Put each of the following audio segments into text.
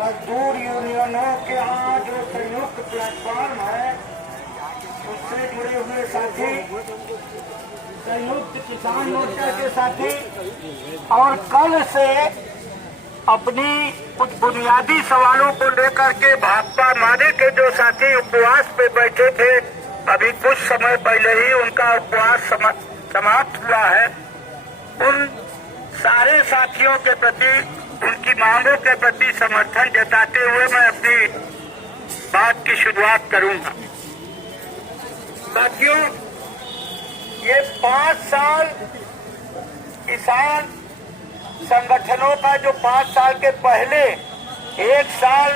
मजदूर यूनियनों के यहाँ जो संयुक्त प्लेटफॉर्म है उससे जुड़े हुए साथी, संयुक्त किसान मोर्चा के साथी और कल से अपनी कुछ बुनियादी सवालों को लेकर के भाकपा माले के जो साथी उपवास पे बैठे थे, अभी कुछ समय पहले ही उनका उपवास समाप्त हुआ है। उन सारे साथियों के प्रति, उनकी मांगों के प्रति समर्थन जताते हुए मैं अपनी बात की शुरुआत करूंगा। साथियों, ये 5 साल किसान संगठनों का जो 5 साल के पहले 1 साल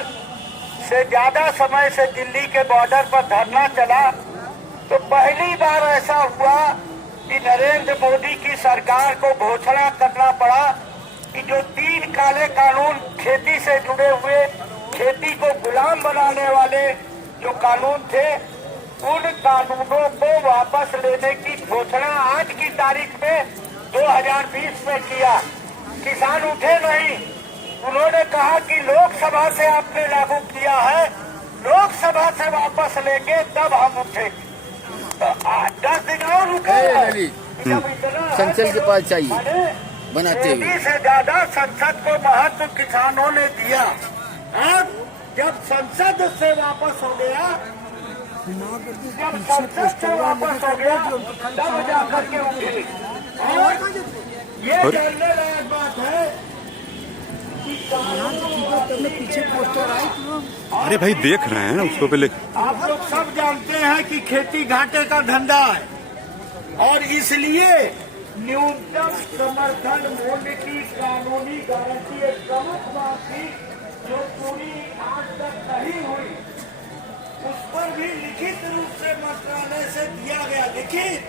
से ज्यादा समय से दिल्ली के बॉर्डर पर धरना चला, तो पहली बार ऐसा हुआ कि नरेंद्र मोदी की सरकार को घोषणा करना पड़ा कि जो 3 काले कानून खेती से जुड़े हुए, खेती को गुलाम बनाने वाले जो कानून थे, उन कानूनों को वापस लेने की घोषणा आज की तारीख में 2020 में किया। किसान उठे नहीं, उन्होंने कहा कि लोकसभा से आपने लागू किया है, लोकसभा से वापस लेंगे तब हम उठेंगे। तो 10 दिन और रुके, संसद के पास चाहिए बनाते हुए से ज्यादा संसद को महत्व किसानों ने दिया। अब जब संसद से वापस हो गया, जब संसद से वापस हो गया तब जाकर के उठे। और ये जानने लायक बात है कि पीछे पोस्टर आए, अरे भाई देख रहे हैं ना उसको पहले। आप लोग सब जानते हैं कि खेती घाटे का धंधा है और इसलिए न्यूनतम समर्थन मूल्य की कानूनी गारंटी एक प्रमुख बात थी जो पूरी आज तक नहीं हुई, उस पर भी लिखित रूप से मंत्रालय से दिया गया। लिखित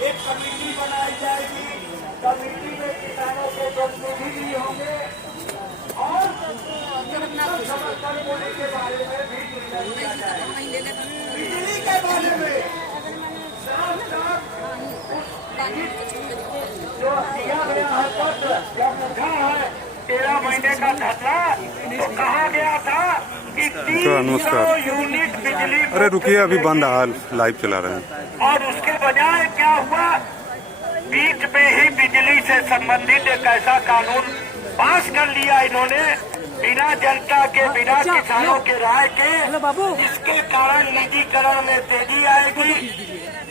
एक कमेटी बनाई जाएगी, कमेटी में किसानों के प्रतिनिधि भी होंगे और समर्थन मूल्य के बारे में भी निर्णय किया जाएगा। बिजली के बारे में जो दिया गया है पत्र, जब उठा है 13 महीने का धरना, तो कहा गया था कि 300 यूनिट बिजली। अरे रुकिए, अभी बंद है, लाइव चला रहे हैं। और उसके बजाय क्या हुआ, बीच में ही बिजली से संबंधित एक ऐसा कानून पास कर लिया इन्होंने, बिना जनता के, बिना किसानों के राय के, जिसके कारण निजीकरण में तेजी आएगी।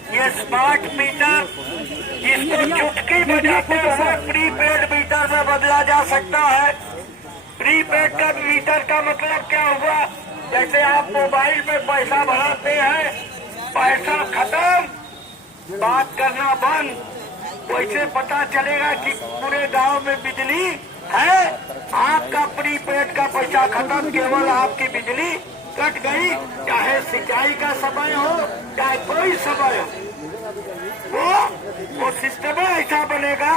ये स्मार्ट मीटर जिसको चुटकी बजाते हुए प्रीपेड मीटर में बदला जा सकता है। प्रीपेड का मीटर का मतलब क्या हुआ, जैसे आप मोबाइल में पैसा भराते हैं, पैसा खत्म, बात करना बंद, वैसे पता चलेगा कि पूरे गांव में बिजली है, आपका प्रीपेड का पैसा खत्म, केवल आपकी बिजली कट गई, चाहे सिंचाई का समय हो चाहे कोई समय हो, वो सिस्टम ऐसा बनेगा।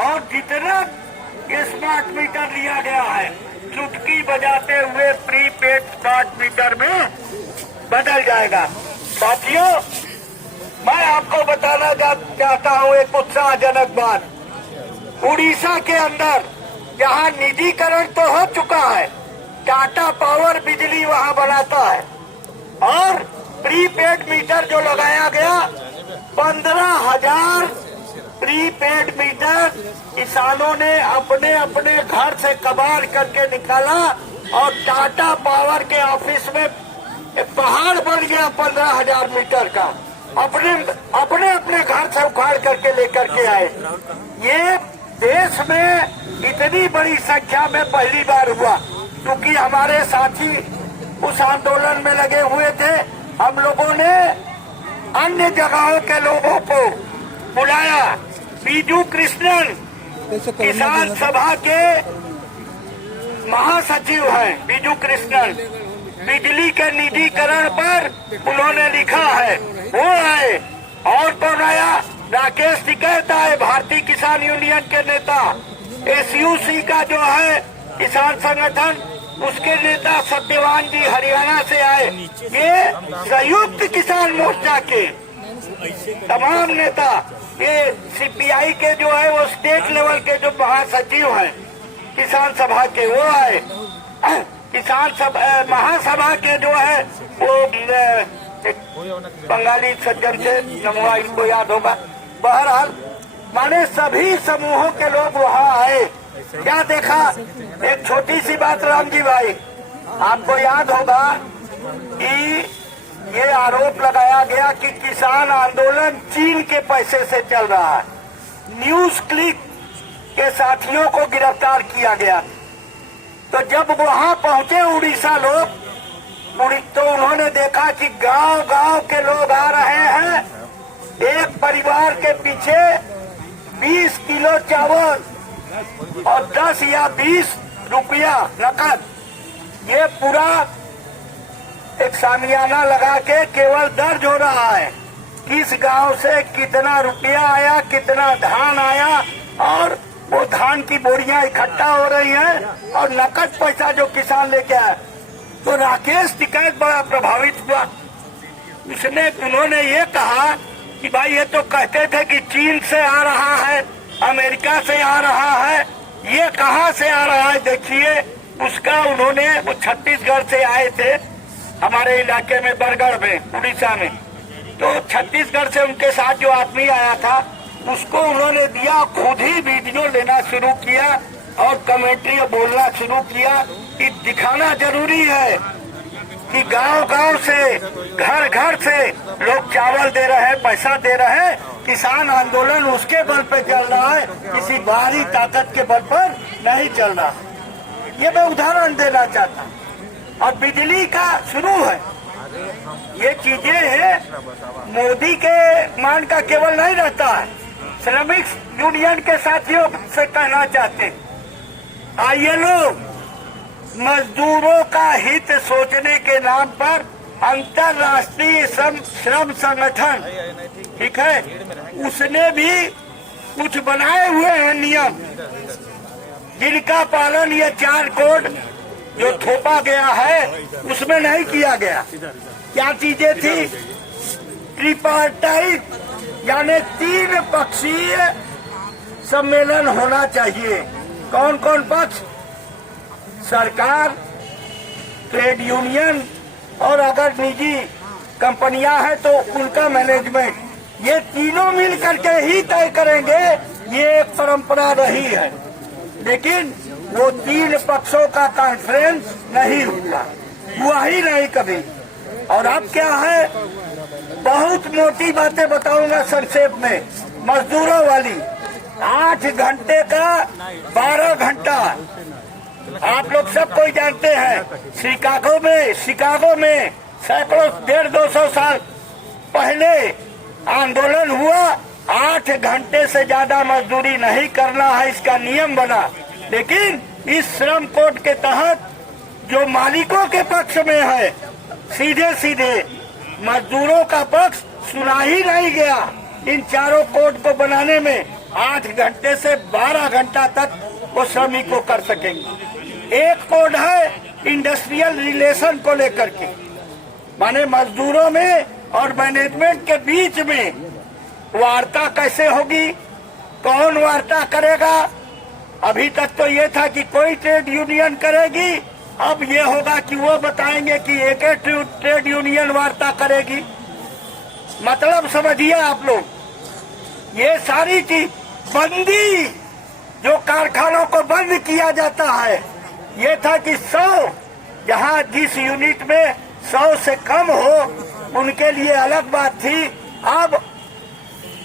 और जितना ये स्मार्ट मीटर लिया गया है, चुटकी बजाते हुए प्रीपेड स्मार्ट मीटर में बदल जाएगा। साथियों, मैं आपको बताना चाहता हूँ एक उत्साहजनक बात। उड़ीसा के अंदर जहाँ निजीकरण तो हो चुका है, टाटा पावर बिजली वहाँ बनाता है और प्रीपेड मीटर जो लगाया गया, 15,000 प्रीपेड मीटर किसानों ने अपने अपने घर से कबाड़ करके निकाला और टाटा पावर के ऑफिस में पहाड़ बन गया 15,000 मीटर का, अपने अपने घर से उखाड़ करके लेकर के आए। ये देश में इतनी बड़ी संख्या में पहली बार हुआ, क्योंकि हमारे साथी उस आंदोलन में लगे हुए थे। हम लोगों ने अन्य जगहों के लोगों को बुलाया। बीजू कृष्णन किसान सभा के महासचिव हैं, बीजू कृष्णन, बिजली के निजीकरण पर उन्होंने लिखा है, वो आए। और कौन आया, राकेश टिकैत आए, भारतीय किसान यूनियन के नेता। SUC का जो है किसान संगठन, उसके नेता सत्यवान जी हरियाणा से आए। ये संयुक्त किसान मोर्चा के तमाम नेता, ये CPI के जो है वो स्टेट लेवल के जो महासचिव हैं, किसान सभा के वो आए, किसान महासभा के जो है वो बंगाली सज्जन थे, नमवा इनको याद होगा। बहरहाल माने सभी समूहों के लोग वहाँ आए। क्या देखा, एक छोटी सी बात राम जी भाई, आपको याद होगा कि ये आरोप लगाया गया कि किसान आंदोलन चीन के पैसे से चल रहा है। न्यूज क्लिक के साथियों को गिरफ्तार किया गया। तो जब वहां पहुंचे उड़ीसा लोग, तो उन्होंने देखा कि गांव गांव के लोग आ रहे हैं। एक परिवार के पीछे 20 किलो चावल और 10 या 20 रुपया नकद, ये पूरा एक सामियाना लगा के केवल दर्ज हो रहा है किस गांव से कितना रुपया आया, कितना धान आया, और वो धान की बोरियां इकट्ठा हो रही हैं और नकद पैसा जो किसान लेके आया। तो राकेश टिकैत बड़ा प्रभावित हुआ। उन्होंने ये कहा कि भाई ये तो कहते थे कि चीन से आ रहा है, अमेरिका से आ रहा है, ये कहाँ से आ रहा है देखिए। उसका उन्होंने, वो छत्तीसगढ़ से आए थे हमारे इलाके में, बरगढ़ में, उड़ीसा में। तो छत्तीसगढ़ से उनके साथ जो आदमी आया था उसको उन्होंने दिया, खुद ही वीडियो लेना शुरू किया और कमेंट्री बोलना शुरू किया कि दिखाना जरूरी है कि गांव गांव से, घर घर से लोग चावल दे रहे हैं, पैसा दे रहे हैं। किसान आंदोलन उसके बल पे चल रहा है, किसी बाहरी ताकत के बल पर नहीं चल रहा। ये मैं उदाहरण देना चाहता हूँ। और बिजली का शुरू है, ये चीजें मोदी के मान का केवल नहीं रहता है, श्रमिक यूनियन के साथियों से कहना चाहते हैं, आइए लोग मजदूरों का हित सोचने के नाम पर अंतर्राष्ट्रीय श्रम संगठन, ठीक है, उसने भी कुछ बनाए हुए हैं नियम, जिनका पालन ये 4 कोड जो थोपा गया है उसमें नहीं किया गया। क्या चीजें थी? ट्रिपार्टाइट यानी 3 पक्षीय सम्मेलन होना चाहिए। कौन कौन पक्ष? सरकार, ट्रेड यूनियन और अगर निजी कंपनियां हैं तो उनका मैनेजमेंट, ये तीनों मिल करके ही तय करेंगे। ये एक परंपरा रही है, लेकिन वो 3 पक्षों का कॉन्फ्रेंस नहीं हुआ ही नहीं कभी। और अब क्या है, बहुत मोटी बातें बताऊंगा संक्षेप में। मजदूरों वाली 8 घंटे का 12 घंटा, आप लोग सब कोई जानते हैं। शिकागो में सैकड़ों 150-200 साल पहले आंदोलन हुआ। 8 घंटे से ज्यादा मजदूरी नहीं करना है, इसका नियम बना। लेकिन इस श्रम कोड के तहत जो मालिकों के पक्ष में है, सीधे सीधे मजदूरों का पक्ष सुना ही नहीं गया। इन चारों कोड को बनाने में 8 घंटे से 12 घंटा तक वो श्रमिकों कर सकेंगे। एक कोड है इंडस्ट्रियल रिलेशन को लेकर के, माने मजदूरों में और मैनेजमेंट के बीच में वार्ता कैसे होगी, कौन वार्ता करेगा। अभी तक तो ये था कि कोई ट्रेड यूनियन करेगी, अब ये होगा कि वो बताएंगे कि एक ट्रेड यूनियन वार्ता करेगी। मतलब समझिए आप लोग, ये सारी चीज बंदी, जो कारखानों को बंद किया जाता है, ये था कि 100 जहां जिस यूनिट में 100 से कम हो उनके लिए अलग बात थी। अब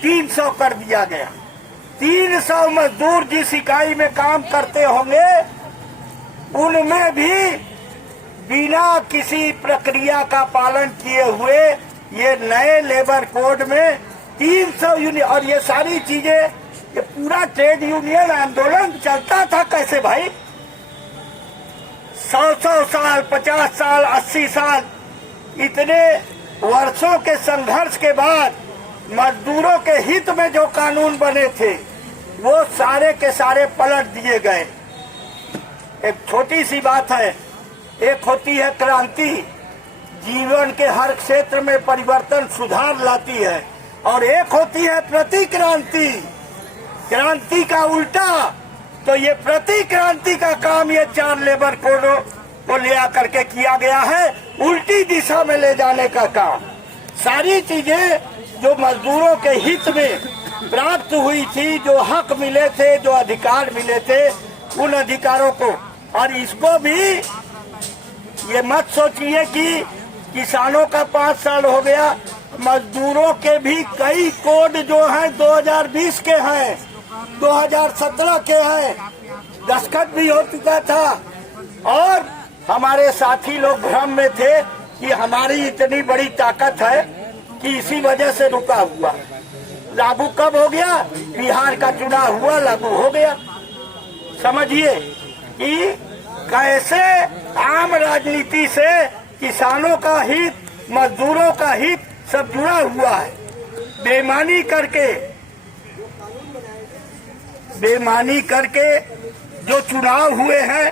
300 कर दिया गया। 300 मजदूर जिस इकाई में काम करते होंगे उनमें भी बिना किसी प्रक्रिया का पालन किए हुए ये नए लेबर कोड में 300 यूनियन, और ये सारी चीजें, ये पूरा ट्रेड यूनियन आंदोलन चलता था कैसे भाई? 100 साल, 50 साल, 80 साल, इतने वर्षों के संघर्ष के बाद मजदूरों के हित में जो कानून बने थे वो सारे के सारे पलट दिए गए। एक छोटी सी बात है, एक होती है क्रांति, जीवन के हर क्षेत्र में परिवर्तन सुधार लाती है, और एक होती है प्रतिक्रांति, क्रांति का उल्टा, तो ये प्रतिक्रांति का काम ये 4 लेबर कोडों को ले आकर के किया गया है, उल्टी दिशा में ले जाने का काम। सारी चीजें जो मजदूरों के हित में प्राप्त हुई थी, जो हक मिले थे, जो अधिकार मिले थे, उन अधिकारों को, और इसको भी ये मत सोचिए कि किसानों का 5 साल हो गया, मजदूरों के भी कई कोड जो हैं 2020 के हैं, 2017 के हैं, दस्तखत भी हो चुका था। और हमारे साथी लोग भ्रम में थे कि हमारी इतनी बड़ी ताकत है कि इसी वजह से रुका हुआ। लागू कब हो गया? बिहार का चुनाव हुआ, लागू हो गया। समझिए कि कैसे आम राजनीति से किसानों का हित, मजदूरों का हित सब जुड़ा हुआ है। बेईमानी करके जो चुनाव हुए हैं,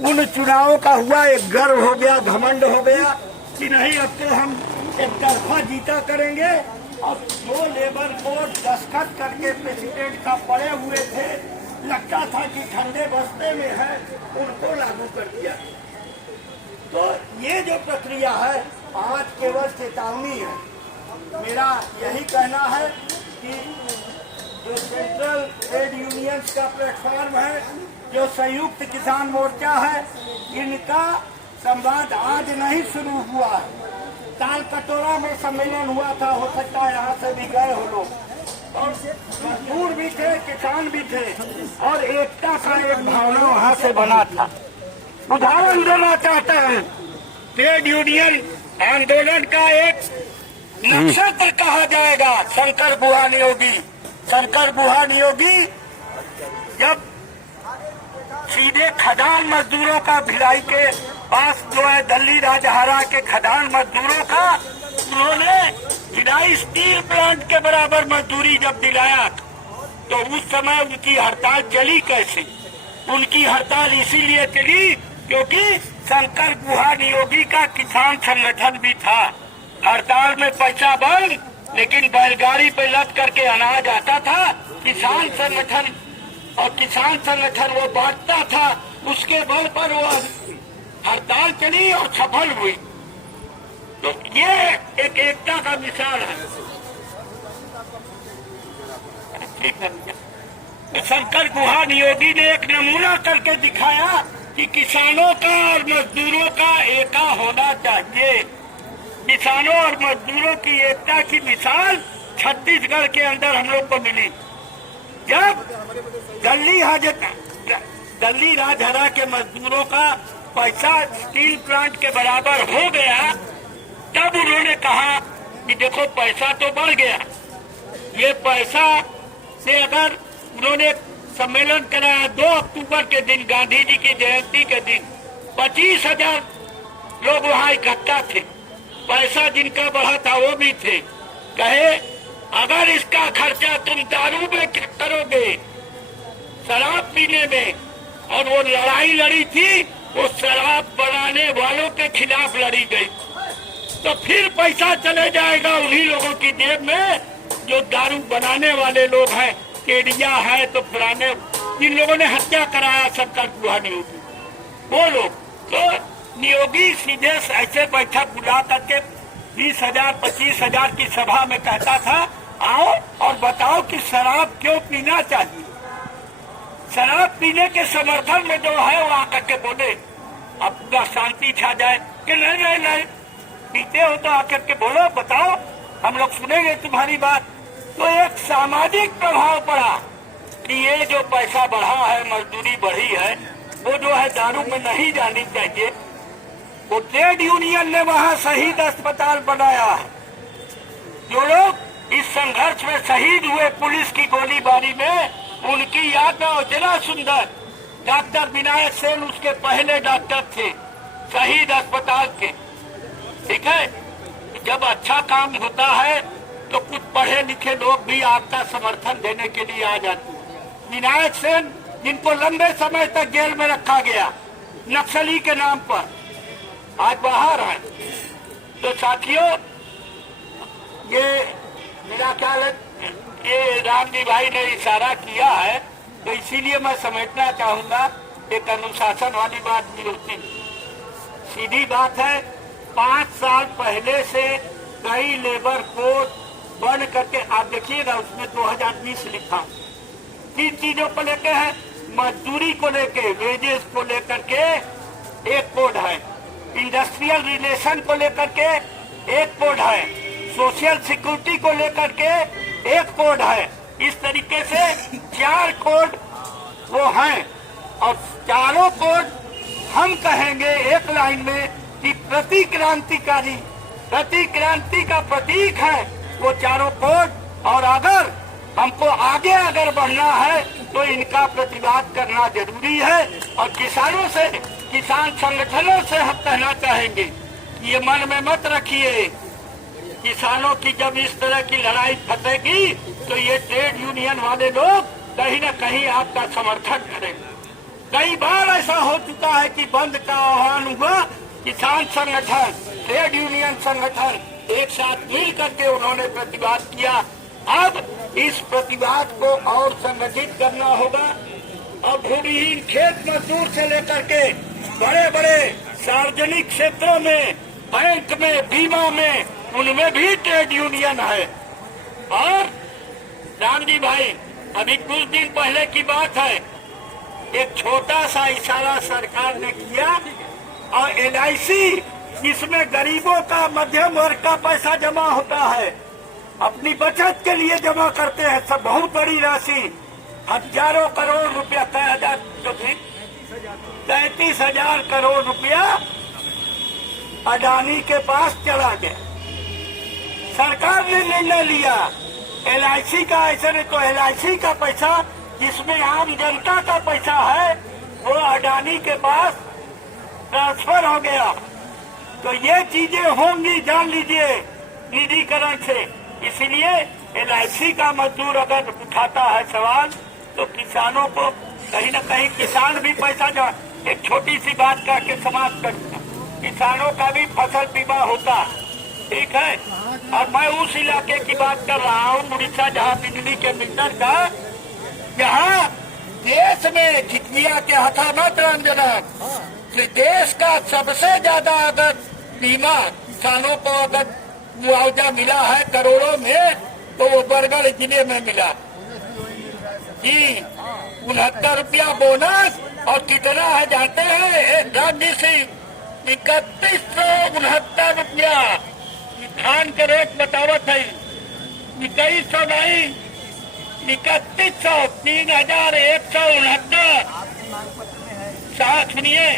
उन चुनावों का हुआ एक गर्व हो गया, घमंड हो गया कि नहीं अब तो हम एक तरफा जीता करेंगे। अब जो लेबर कोड दस्तखत करके प्रेसिडेंट का पड़े हुए थे, लगता था कि ठंडे बस्ते में है, उनको लागू कर दिया। तो ये जो प्रक्रिया है आज केवल चेतावनी है। मेरा यही कहना है कि जो सेंट्रल ट्रेड यूनियंस का प्लेटफॉर्म है, जो संयुक्त किसान मोर्चा है, इनका संवाद आज नहीं शुरू हुआ है। ताल कटोरा में सम्मेलन हुआ था, हो सकता है यहाँ से भी गए हो लोग, और मजदूर भी थे, किसान भी थे, और एकता का एक भावना वहाँ से बना था। उदाहरण देना चाहता हूँ, ट्रेड यूनियन आंदोलन का एक नक्षत्र कहा जाएगा शंकर बुहा नियोगी। शंकर बुहा नियोगी जब सीधे खदान मजदूरों का भिलाई के पास जो है दिल्ली राजहरा के खदान मजदूरों का, उन्होंने भिलाई स्टील प्लांट के बराबर मजदूरी जब दिलाया, तो उस समय उनकी हड़ताल चली कैसे? उनकी हड़ताल इसीलिए चली क्योंकि शंकर गुहा नियोगी का किसान संगठन भी था। हड़ताल में पैसा बंद, लेकिन बैलगाड़ी पे लद करके अनाज आता था। किसान संगठन वो बांटता था, उसके बल पर वो हड़ताल चली और सफल हुई। तो ये एक एकता का मिसाल है। शंकर गुहा नियोगी ने एक नमूना करके दिखाया कि किसानों का और मजदूरों का एका होना चाहिए। किसानों और मजदूरों की एकता की मिसाल छत्तीसगढ़ के अंदर हम लोग को मिली। जब दिल्ली राजहरा के मजदूरों का पैसा स्टील प्लांट के बराबर हो गया, तब उन्होंने कहा कि देखो पैसा तो बढ़ गया, ये पैसा से अगर उन्होंने सम्मेलन कराया 2 अक्टूबर के दिन, गांधी जी की जयंती के दिन, 25,000 लोग वहाँ इकट्ठा थे। पैसा जिनका बढ़ा था वो भी थे। कहे अगर इसका खर्चा तुम दारू में करोगे, शराब पीने में, और वो लड़ाई लड़ी थी, वो शराब बनाने वालों के खिलाफ लड़ी गई, तो फिर पैसा चले जाएगा उन्हीं लोगों की जेब में जो दारू बनाने वाले लोग हैं, केडिया है तो पुराने जिन लोगों ने हत्या कराया शंकर गुहा नियोगी, वो लोग। तो नियोगी सीधे ऐसे बैठक बुला करके 20,000 25,000 की सभा में कहता था, आओ और बताओ कि शराब क्यों पीना चाहिए। शराब पीने के समर्थन में जो है वो आकर के बोले, अब पूरा शांति छा जाए कि नहीं पीते हो तो आकर के बोलो, बताओ, हम लोग सुनेंगे तुम्हारी बात। तो एक सामाजिक प्रभाव पड़ा कि ये जो पैसा बढ़ा है, मजदूरी बढ़ी है, वो जो है दारू में नहीं जानी चाहिए। वो ट्रेड यूनियन ने वहाँ शहीद अस्पताल बनाया है। जो लोग इस संघर्ष में शहीद हुए पुलिस की गोलीबारी में, उनकी याद में इतना सुंदर डॉक्टर विनायक सेन उसके पहले डॉक्टर थे शहीद अस्पताल के। ठीक है, जब अच्छा काम होता है तो कुछ पढ़े लिखे लोग भी आपका समर्थन देने के लिए आ जाते हैं। विनायक सेन जिनको लंबे समय तक जेल में रखा गया नक्सली के नाम पर, आज बाहर है। तो साथियों, ये मेरा ख्याल है ये राम जी भाई ने इशारा किया है तो इसीलिए मैं समेटना चाहूंगा, एक अनुशासन वाली बात भी होती। सीधी बात है, 5 साल पहले से कई लेबर कोड बन करके, आप देखिएगा उसमें 2020 लिखा, 3 चीजों को लेके है, मजदूरी को लेके, वेजेस को लेकर के एक कोड है, इंडस्ट्रियल रिलेशन को लेकर के एक कोड है, सोशल सिक्योरिटी को लेकर के एक कोड है। इस तरीके से 4 कोड वो हैं, और चारों कोड हम कहेंगे एक लाइन में कि प्रतिक्रांतिकारी, प्रतिक्रांति का प्रतीक है वो चारों कोड। और अगर हमको आगे अगर बढ़ना है तो इनका प्रतिवाद करना जरूरी है। और किसानों से, किसान संगठनों से हम कहना चाहेंगे कि ये मन में मत रखिए, किसानों की जब इस तरह की लड़ाई फंसेगी तो ये ट्रेड यूनियन वाले लोग कहीं न कहीं आपका समर्थन करेंगे। कई बार ऐसा हो चुका है कि बंद का आह्वान हुआ, किसान संगठन, ट्रेड यूनियन संगठन एक साथ मिल करके उन्होंने प्रतिवाद किया। अब इस प्रतिवाद को और संगठित करना होगा। अब भूमिहीन खेत मजदूर से लेकर के बड़े बड़े सार्वजनिक क्षेत्रों में, बैंक में, बीमा में, उनमें भी ट्रेड यूनियन है। और रामजी भाई, अभी कुछ दिन पहले की बात है, एक छोटा सा इशारा सरकार ने किया और LIC, जिसमें गरीबों का, मध्यम वर्ग का पैसा जमा होता है, अपनी बचत के लिए जमा करते हैं सब, बहुत बड़ी राशि, हजारों करोड़ रुपया, 33,000 करोड़ रुपया अडानी के पास चला गया। सरकार ने निर्णय लिया LIC का, ऐसे नहीं तो LIC का पैसा, जिसमें आम जनता का पैसा है, वो अडानी के पास ट्रांसफर हो गया। तो ये चीजें होंगी, जान लीजिए, निधीकरण से। इसीलिए LIC का मजदूर अगर उठाता है सवाल, तो किसानों को कहीं न कहीं, किसान भी पैसा जा, एक छोटी सी बात कह के समाप्त करता, किसानों का भी फसल बीमा होता, ठीक है। और मैं उस इलाके की बात कर रहा हूँ, उड़ीसा, जहाँ बिजली के मीटर का, जहाँ देश में खिचिया के हथा मत रंजनक, देश का सबसे ज्यादा अगर बीमा किसानों को अगर मुआवजा मिला है करोड़ों में, तो वो बरगढ़ जिले में मिला जी। 69 रुपया बोनस, और कितना है जानते हैं रामजी सिंह? 3169 रुपया। धान के रेट बतावत है, 2100 नहीं, 3100, 3169। साथ सुनिए,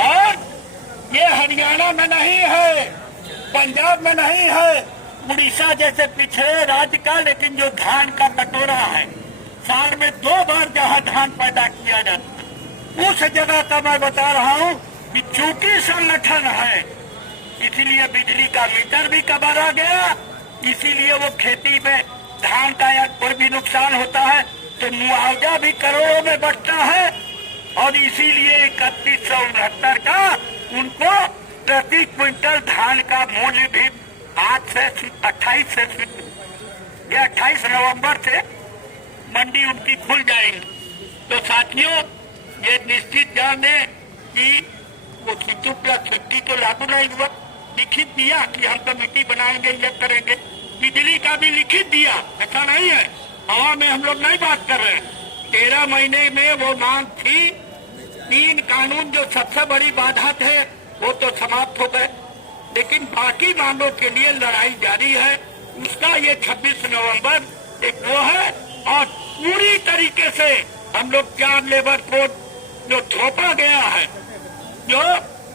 और ये हरियाणा में नहीं है, पंजाब में नहीं है, उड़ीसा जैसे पिछड़े राज्य का, लेकिन जो धान का कटोरा है, साल में 2 बार जहाँ धान पैदा किया जाता है, उस जगह का मैं बता रहा हूँ कि चूंकि संगठन है, इसीलिए बिजली का मीटर भी कवर आ गया। इसीलिए वो खेती में धान का या कोई भी नुकसान होता है तो मुआवजा भी करोड़ों में बढ़ता है। और इसीलिए 3169 का उनको प्रति क्विंटल धान का मूल्य भी आज से 28 नवंबर से मंडी उनकी खुल जाएगी। तो साथियों, ये निश्चित जान दें कि वो 50+50 तो लागू नहीं हुआ, लिखित दिया कि हम कमेटी बनाएंगे, ये करेंगे, बिजली का भी लिखित दिया, ऐसा नहीं है, हवा में हम लोग नहीं बात कर रहे हैं। 13 महीने में वो मांग थी, 3 कानून जो सबसे बड़ी बाधा थे वो तो समाप्त हो गए, लेकिन बाकी मांगों के लिए लड़ाई जारी है। उसका ये 26 नवंबर एक वो है। और पूरी तरीके से हम लोग 4 लेबर कोड जो थोपा गया है, जो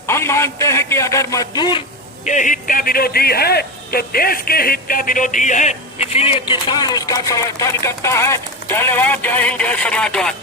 हम मानते हैं कि अगर मजदूर के हित का विरोधी है तो देश के हित का विरोधी है, इसीलिए किसान उसका समर्थन करता है। धन्यवाद। जय हिंद, जय समाजवाद।